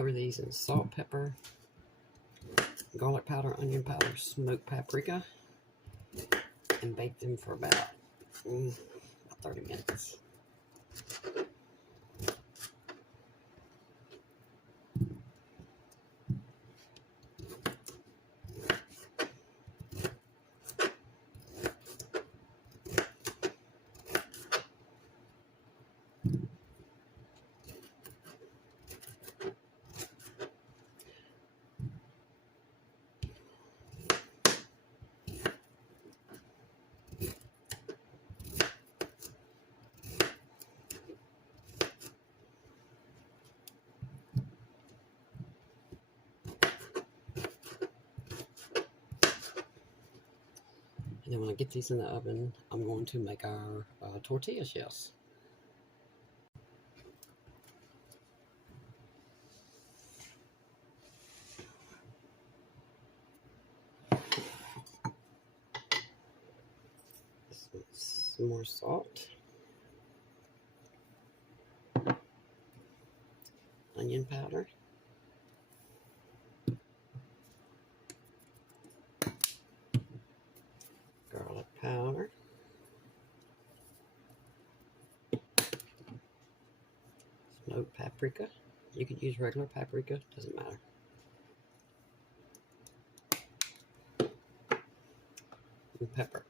cover these in salt, pepper, garlic powder, onion powder, smoked paprika, and bake them for about 30 minutes. And then when I get these in the oven, I'm going to make our tortilla shells. Some more salt, onion powder, garlic powder, smoked paprika. You could use regular paprika, doesn't matter. And pepper.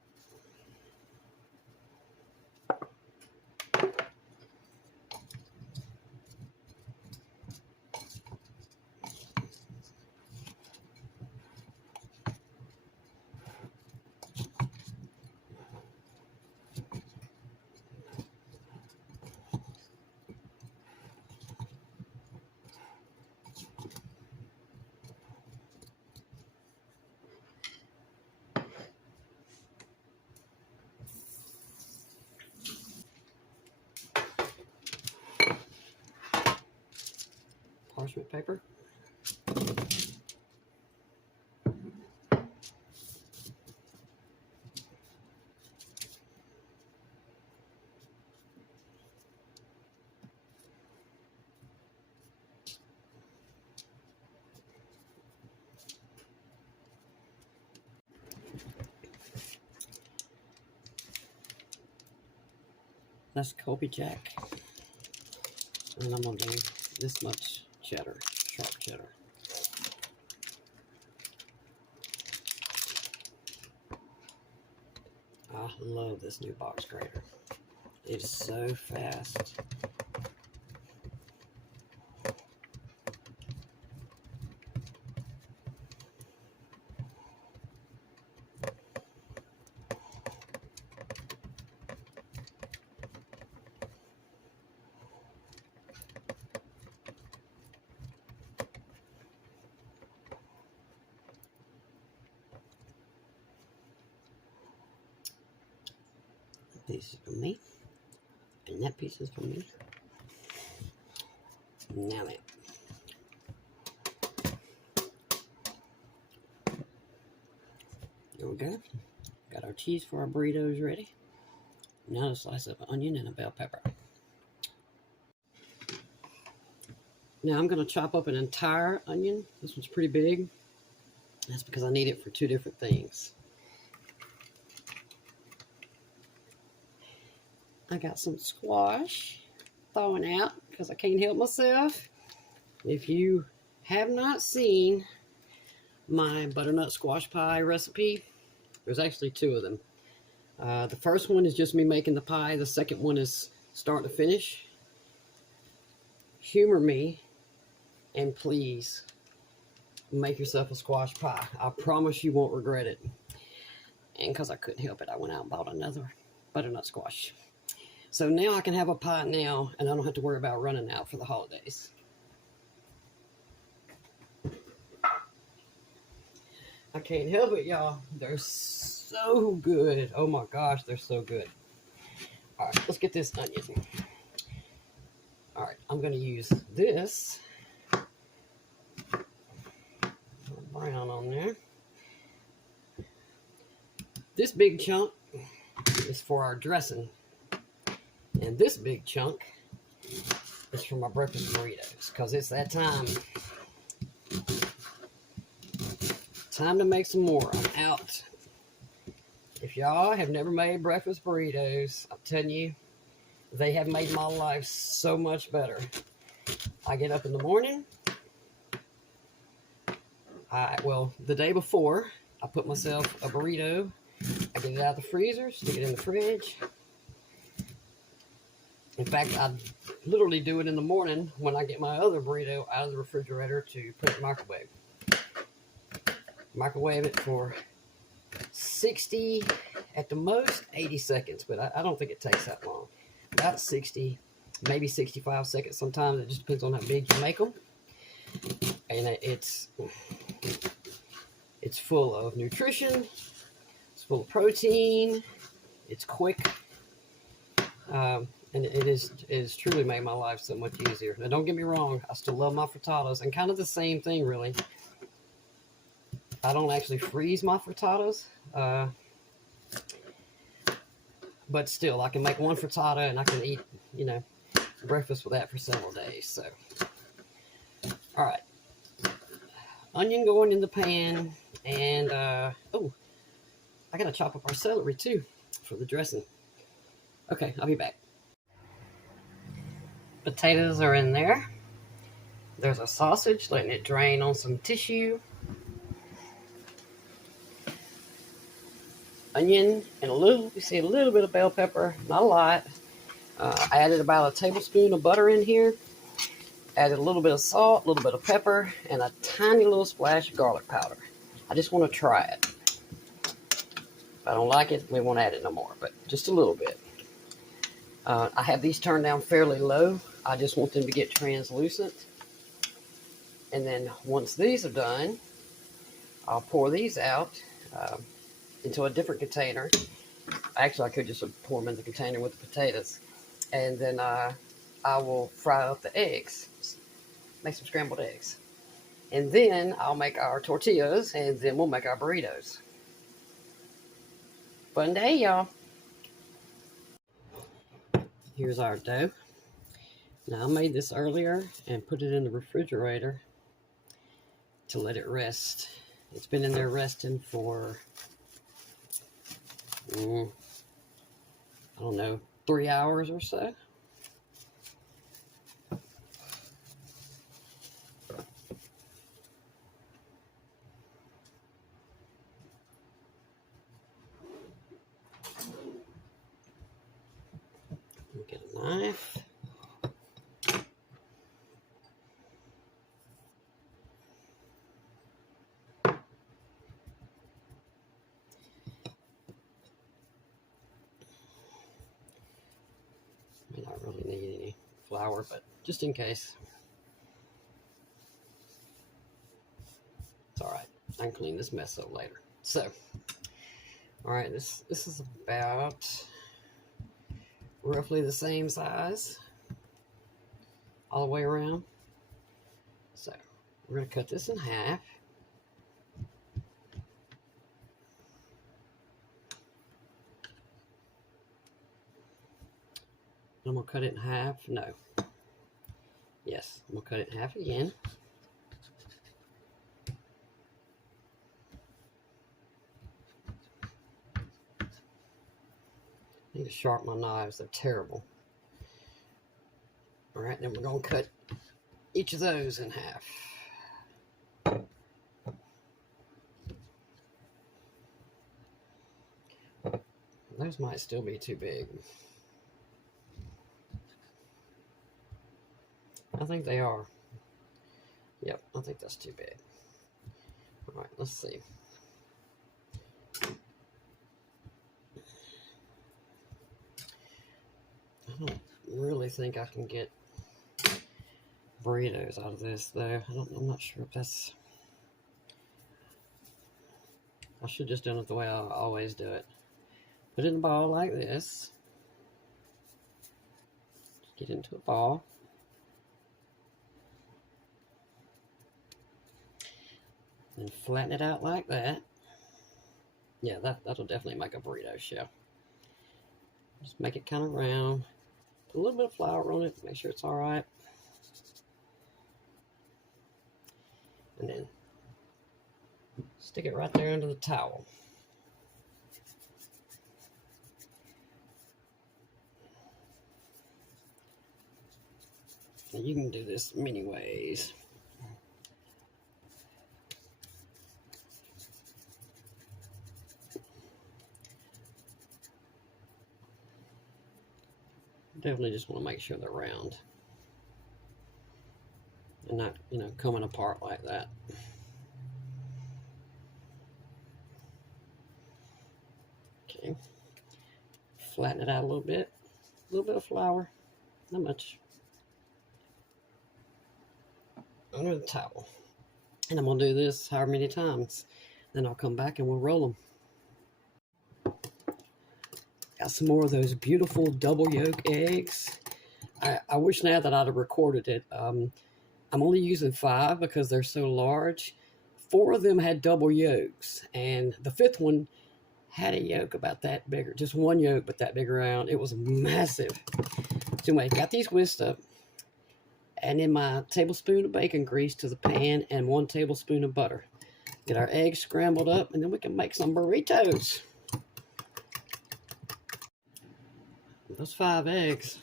Parchment paper. That's Colby Jack. And I'm going to do this much cheddar, sharp cheddar. I love this new box grater. It is so fast. Piece is for me, and that piece is for me. Now then, there we go. Got our cheese for our burritos ready. Now a slice of onion and a bell pepper. Now I'm going to chop up an entire onion. This one's pretty big. That's because I need it for two different things. I got some squash thawing out because I can't help myself. If you have not seen my butternut squash pie recipe, there's actually two of them. The first one is just me making the pie. The second one is start to finish. Humor me and please make yourself a squash pie. I promise you won't regret it. And because I couldn't help it, I went out and bought another butternut squash. So now I can have a pie now, and I don't have to worry about running out for the holidays. I can't help it, y'all. They're so good. Oh my gosh, they're so good. All right, let's get this onion. All right, I'm going to use this. Brown on there. This big chunk is for our dressing. And this big chunk is for my breakfast burritos, because it's that time. Time to make some more. I'm out. If y'all have never made breakfast burritos, I'm telling you, they have made my life so much better. I get up in the morning. Well, the day before, I put myself a burrito. I get it out of the freezer, stick it in the fridge. In fact, I literally do it in the morning when I get my other burrito out of the refrigerator to put it in the microwave. Microwave it for 60, at the most 80 seconds, but I don't think it takes that long. About 60, maybe 65 seconds sometimes. It just depends on how big you make them. And it's full of nutrition. It's full of protein. It's quick. And it is truly made my life so much easier. Now, don't get me wrong. I still love my frittatas. And kind of the same thing, really. I don't actually freeze my frittatas. But still, I can make one frittata and I can eat, breakfast with that for several days. So, all right. Onion going in the pan. And, I got to chop up our celery, too, for the dressing. Okay, I'll be back. Potatoes are in there. There's a sausage, letting it drain on some tissue. Onion and you see a little bit of bell pepper, not a lot. I added about a tablespoon of butter in here. Added a little bit of salt, a little bit of pepper, and a tiny little splash of garlic powder. I just want to try it. If I don't like it, we won't add it no more, but just a little bit. I have these turned down fairly low. I just want them to get translucent. And then once these are done, I'll pour these out into a different container. Actually, I could just pour them in the container with the potatoes. And then I will fry up the eggs. Make some scrambled eggs. And then I'll make our tortillas, and then we'll make our burritos. Fun day, y'all. Here's our dough. Now, I made this earlier and put it in the refrigerator to let it rest. It's been in there resting for, I don't know, 3 hours or so. Get a knife. May not really need any flour, but just in case. It's all right. I can clean this mess up later. So, all right, this is about roughly the same size all the way around. So we're going to cut this in half. I'm going to cut it in half. No. Yes, I'm going to cut it in half again. I need to sharpen my knives. They're terrible. All right, then we're going to cut each of those in half. Those might still be too big. I think they are. Yep, I think that's too big. All right, let's see. I don't really think I can get burritos out of this, though. I'm not sure if that's... I should just done it the way I always do it. Put it in a ball like this. Get into a ball. And flatten it out like that. Yeah, that'll definitely make a burrito shell. Just make it kind of round. Put a little bit of flour on it, make sure it's all right. And then stick it right there under the towel. And you can do this many ways. Definitely just want to make sure they're round and not, you know, coming apart like that. Okay, flatten it out a little bit of flour, not much, under the towel. And I'm gonna do this however many times. Then I'll come back and we'll roll them. Got some more of those beautiful double yolk eggs. I wish now that I'd have recorded it. I'm only using 5 because they're so large. 4 of them had double yolks, and the 5th one had a yolk about that bigger. Just one yolk, but that big around. It was massive. So anyway, got these whisked up. And in my tablespoon of bacon grease to the pan and 1 tablespoon of butter. Get our eggs scrambled up, and then we can make some burritos. Those 5 eggs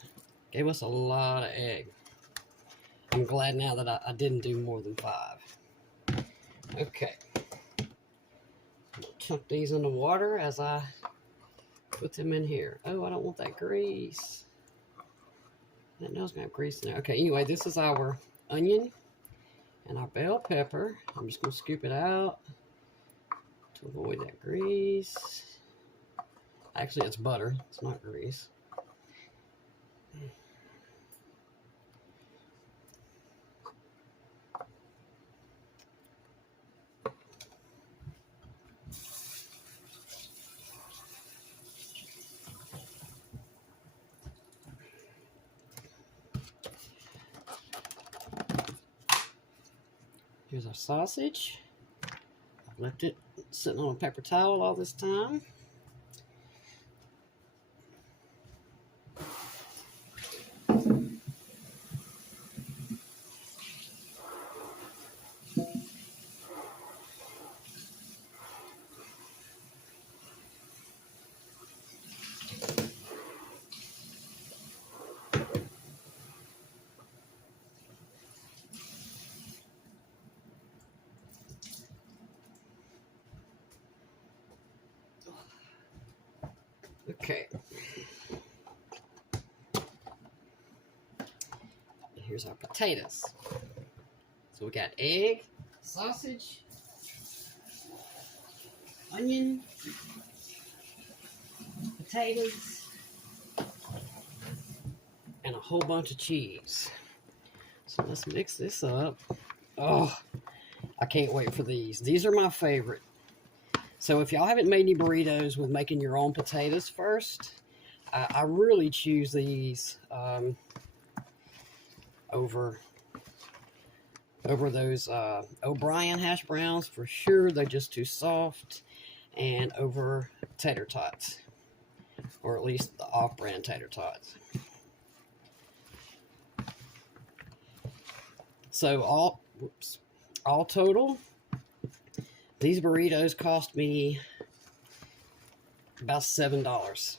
gave us a lot of egg. I'm glad now that I didn't do more than 5. Okay. Chunk these in the water as I put them in here. Oh, I don't want that grease. That nose gonna have grease in there. Okay, anyway, this is our onion and our bell pepper. I'm just gonna scoop it out to avoid that grease. Actually, it's butter. It's not grease. Here's our sausage. I've left it sitting on a paper towel all this time. Okay. And here's our potatoes. So we got egg, sausage, onion, potatoes, and a whole bunch of cheese. So let's mix this up. Oh, I can't wait for these. These are my favorite. So if y'all haven't made any burritos with making your own potatoes first, I really choose these over those O'Brien hash browns for sure. They're just too soft, and over tater tots, or at least the off-brand tater tots. So all total, these burritos cost me about $7.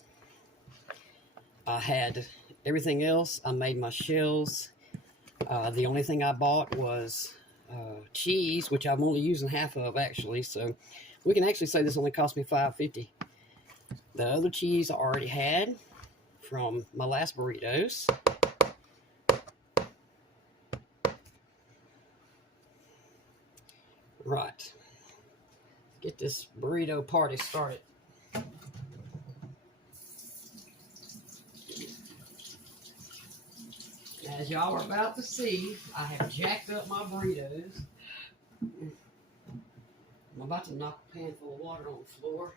I had everything else. I made my shells. The only thing I bought was cheese, which I'm only using half of actually. So we can actually say this only cost me $5.50. The other cheese I already had from my last burritos. Right. Get this burrito party started. As y'all are about to see, I have jacked up my burritos. I'm about to knock a pan full of water on the floor.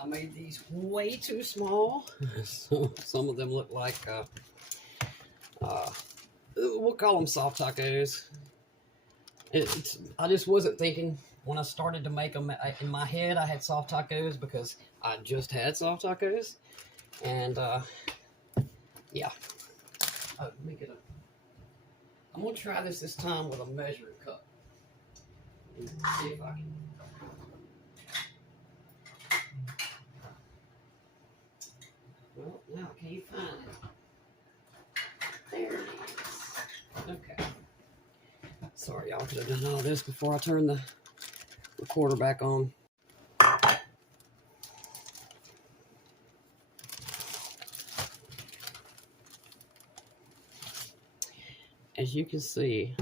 I made these way too small. So some of them look like, we'll call them soft tacos. I just wasn't thinking when I started to make them. In my head, I had soft tacos because I just had soft tacos. And, yeah. Oh, let me get a. I'm gonna try this time with a measuring cup. And see if I can. Well, now I can't find it. There it is. Okay. Sorry, y'all could have done all this before I turned the recorder back on. As you can see,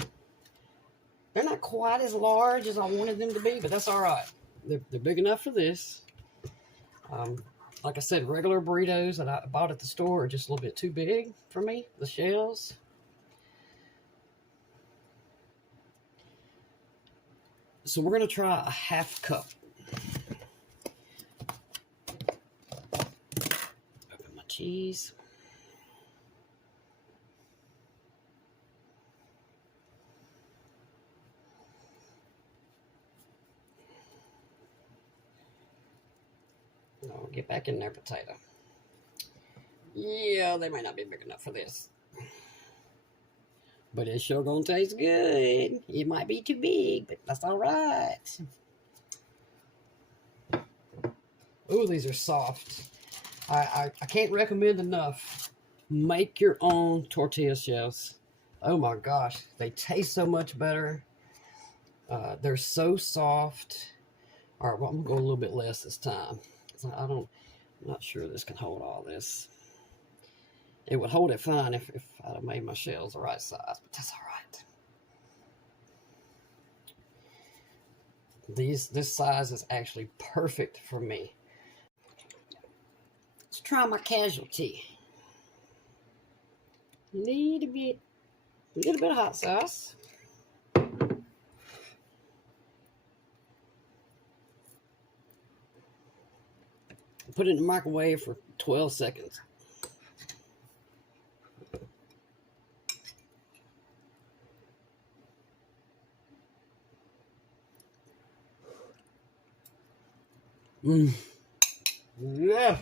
they're not quite as large as I wanted them to be, but that's all right. They're big enough for this. Like I said, regular burritos that I bought at the store are just a little bit too big for me, the shells. So we're going to try a half cup. Open my cheese. No, get back in there, potato. Yeah, they might not be big enough for this. But it's sure gonna taste good. It might be too big, but that's all right. Ooh, these are soft. I can't recommend enough. Make your own tortilla shells. Oh my gosh, they taste so much better. They're so soft. All right, well, I'm gonna go a little bit less this time. I'm not sure this can hold all this. It would hold it fine if I'd have made my shells the right size, but that's all right. This size is actually perfect for me. Let's try my casualty. Need a little bit of hot sauce. Put it in the microwave for 12 seconds. Yeah.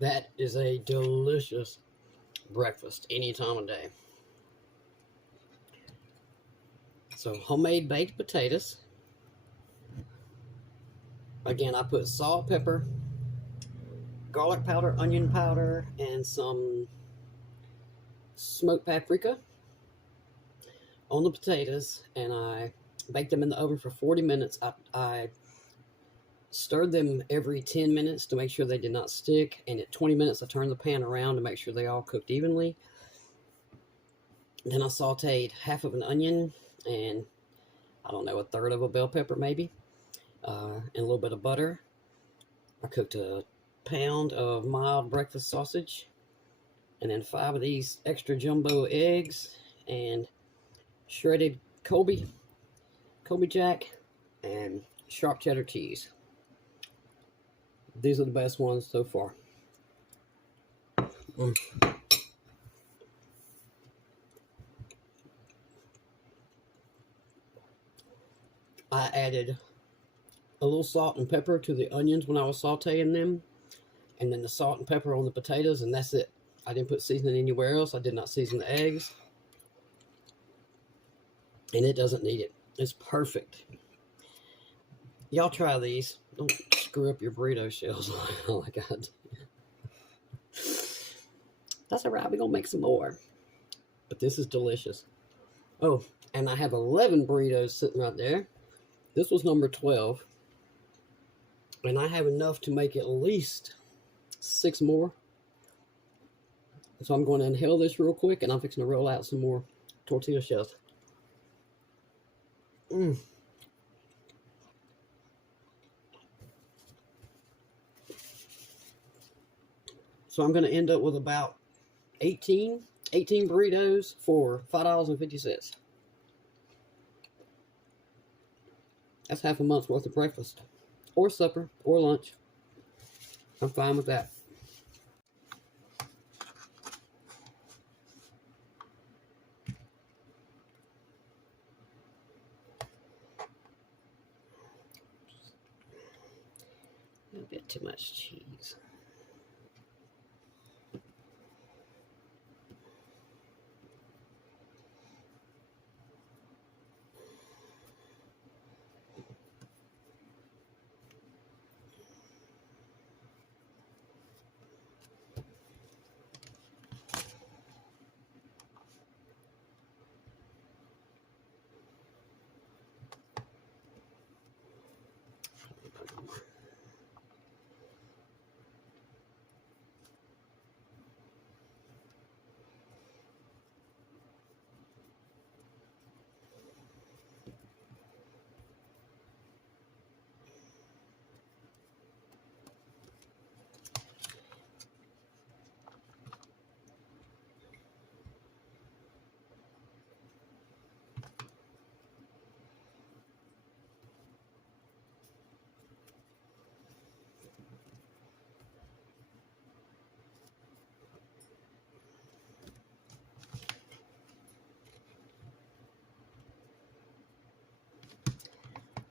That is a delicious breakfast any time of day. So homemade baked potatoes. Again, I put salt, pepper, garlic powder, onion powder, and some smoked paprika on the potatoes, and I baked them in the oven for 40 minutes. I stirred them every 10 minutes to make sure they did not stick, and at 20 minutes I turned the pan around to make sure they all cooked evenly. Then I sauteed half of an onion and, I don't know, a third of a bell pepper maybe, and a little bit of butter. I cooked a pound of mild breakfast sausage, and then 5 of these extra jumbo eggs, and shredded Colby Jack, and sharp cheddar cheese. These are the best ones so far. I added a little salt and pepper to the onions when I was sauteing them, and then the salt and pepper on the potatoes, and that's it. I didn't put seasoning anywhere else. I did not season the eggs, and it doesn't need it. It's perfect. Y'all try these. Don't screw up your burrito shells like I did. That's all right. We're going to make some more. But this is delicious. Oh, and I have 11 burritos sitting right there. This was number 12. And I have enough to make at least 6 more. So I'm going to inhale this real quick, and I'm fixing to roll out some more tortilla shells. So I'm going to end up with about 18 burritos for $5.50. That's half a month's worth of breakfast, or supper, or lunch. I'm fine with that. bit too much cheese.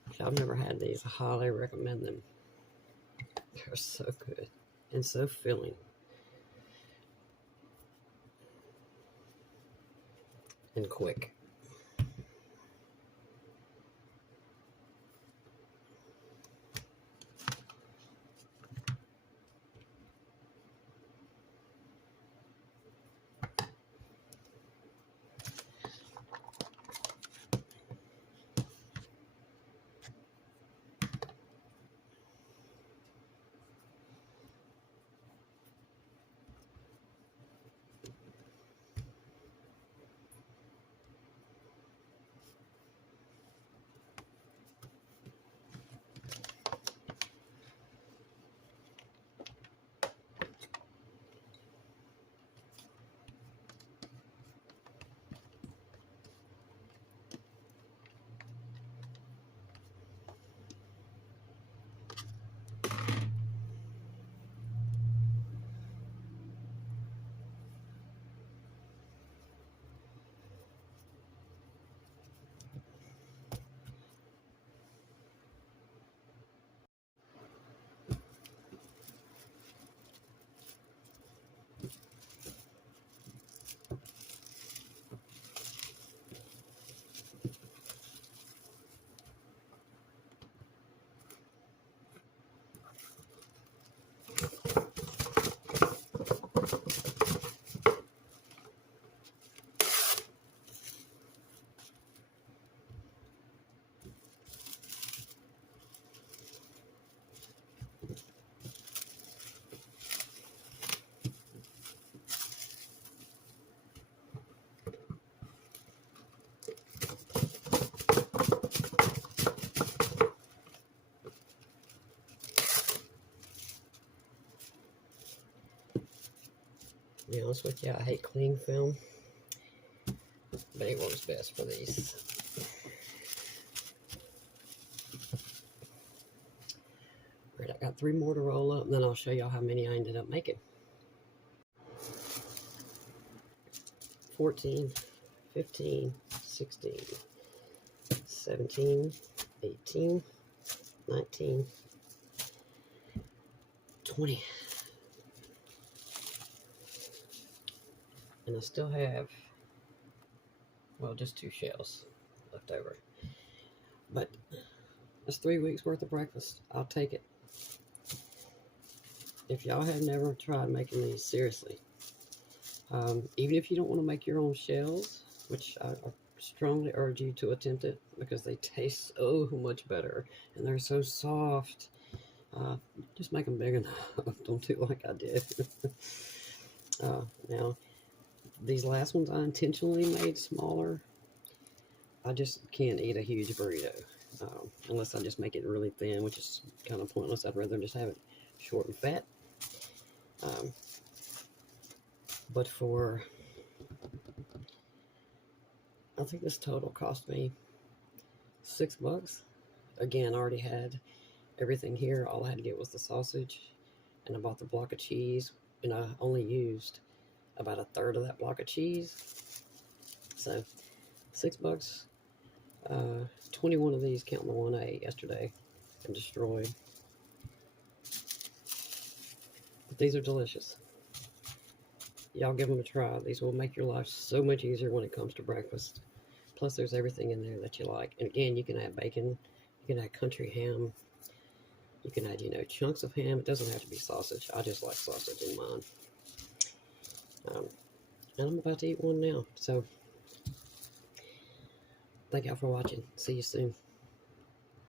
If y'all never had these, I highly recommend them. They're so good and so filling. And quick. To be honest with you, I hate cling film, but it works best for these. Right, I got 3 more to roll up, and then I'll show y'all how many I ended up making. 14, 15, 16, 17, 18, 19, 20. And I still have, well, just 2 shells left over. But that's 3 weeks worth of breakfast. I'll take it. If y'all have never tried making these, seriously, even if you don't want to make your own shells, which I strongly urge you to attempt it because they taste so much better and they're so soft. Just make them big enough. Don't do like I did. Now, these last ones I intentionally made smaller. I just can't eat a huge burrito unless I just make it really thin, which is kind of pointless. I'd rather just have it short and fat. But for, I think this total cost me $6. Again, I already had everything here. All I had to get was the sausage, and I bought the block of cheese, and I only used about 1/3 of that block of cheese. So $6. 21 of these, counting the one I ate yesterday and destroyed. These are delicious. Y'all give them a try. These will make your life so much easier when it comes to breakfast. Plus, there's everything in there that you like. And again, you can add bacon. You can add country ham. You can add, chunks of ham. It doesn't have to be sausage. I just like sausage in mine. And I'm about to eat one now. So, thank y'all for watching. See you soon.